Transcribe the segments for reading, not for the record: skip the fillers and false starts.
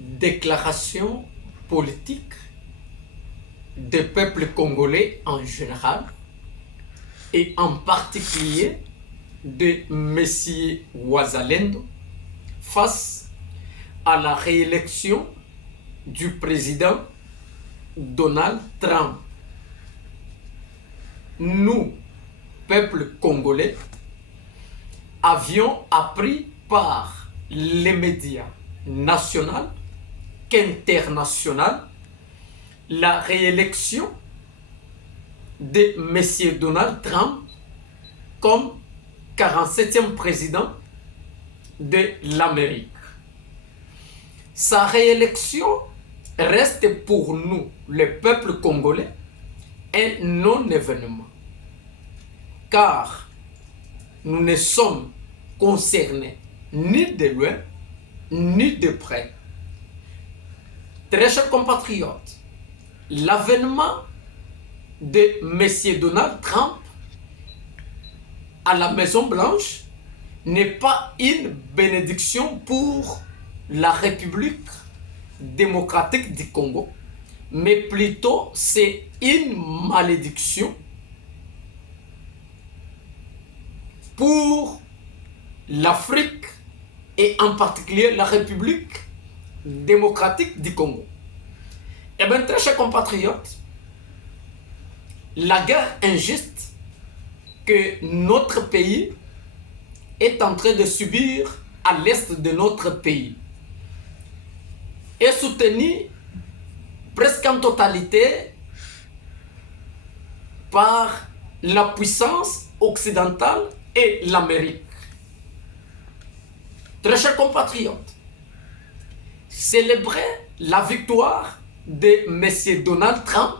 déclaration politique des peuples congolais en général et en particulier de M. Ouazalendo face à la réélection du président Donald Trump. Nous, peuple congolais, avions appris par les médias nationaux qu'internationaux la réélection de M. Donald Trump comme 47e président de l'Amérique. Sa réélection reste pour nous, le peuple congolais, un non-événement. Car nous ne sommes concernés ni de loin, ni de près. Très chers compatriotes, l'avènement de M. Donald Trump à la Maison-Blanche n'est pas une bénédiction pour la République démocratique du Congo, mais plutôt c'est une malédiction pour l'Afrique et en particulier la République démocratique du Congo. Eh bien, très chers compatriotes, la guerre injuste que notre pays est en train de subir à l'est de notre pays est soutenue presque en totalité par la puissance occidentale et l'Amérique. Très chers compatriotes, célébrer la victoire de M. Donald Trump,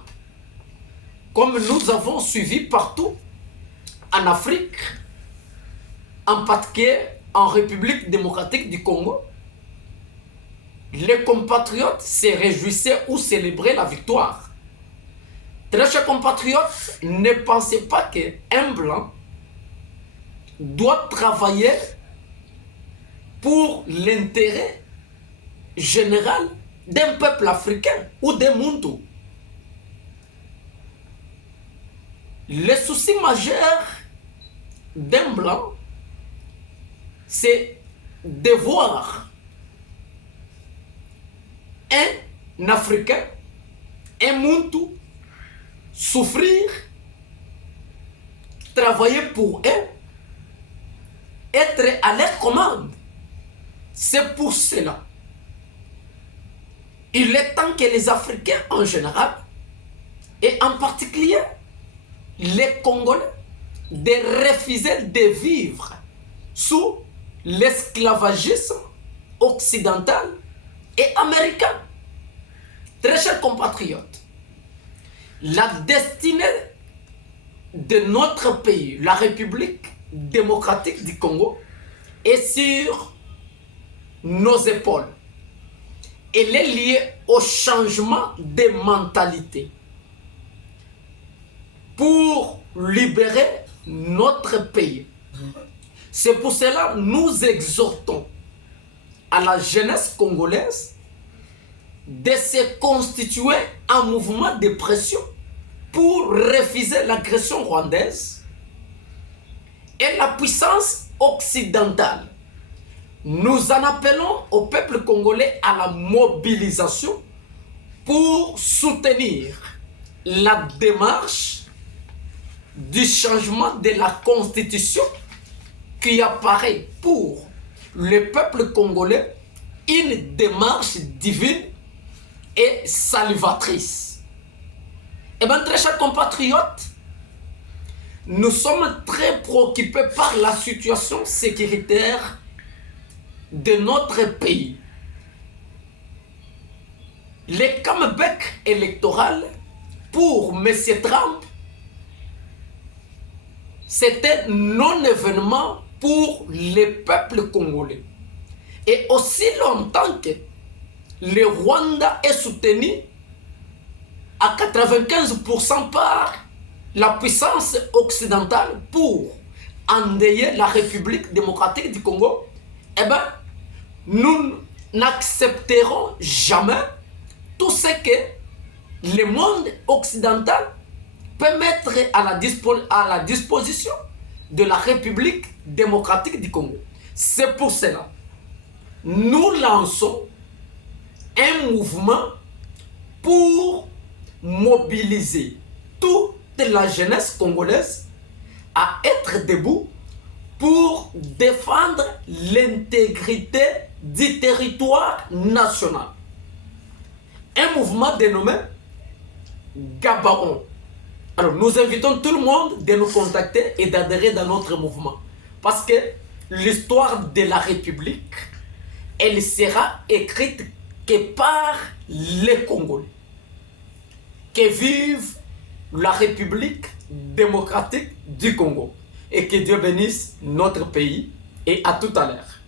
comme nous avons suivi partout en Afrique, en particulier en République démocratique du Congo, les compatriotes se réjouissaient ou célébraient la victoire. Très chers compatriotes, ne pensez pas qu'un blanc doit travailler pour l'intérêt général d'un peuple africain ou d'un Muntu. Le souci majeur d'un blanc, c'est de voir un Africain, un Muntu, souffrir, travailler pour eux, être à leur commande. C'est pour cela. Il est temps que les Africains en général, et en particulier les Congolais, de refuser de vivre sous l'esclavagisme occidental et américain. Très chers compatriotes, la destinée de notre pays, la République démocratique du Congo, est sur nos épaules. Elle est liée au changement de mentalité pour libérer notre pays. C'est pour cela que nous exhortons à la jeunesse congolaise de se constituer un mouvement de pression pour refuser l'agression rwandaise et la puissance occidentale. Nous en appelons au peuple congolais à la mobilisation pour soutenir la démarche du changement de la constitution qui apparaît pour le peuple congolais une démarche divine et salvatrice. Eh bien, très chers compatriotes, nous sommes très préoccupés par la situation sécuritaire de notre pays. Le comeback électoral pour M. Trump, c'était non-événement pour le peuple congolais. Et aussi longtemps que le Rwanda est soutenu à 95% par la puissance occidentale pour endeuiller la République démocratique du Congo, eh bien, nous n'accepteront jamais tout ce que le monde occidental peut mettre à la disposition de la République démocratique du Congo. C'est pour cela nous lançons un mouvement pour mobiliser toute la jeunesse congolaise à être debout pour défendre l'intégrité du territoire national. Un mouvement dénommé Gabaron. Alors nous invitons tout le monde de nous contacter et d'adhérer dans notre mouvement. Parce que l'histoire de la République, elle sera écrite que par les Congolais. Que vive la République démocratique du Congo. Et que Dieu bénisse notre pays. Et à tout à l'heure.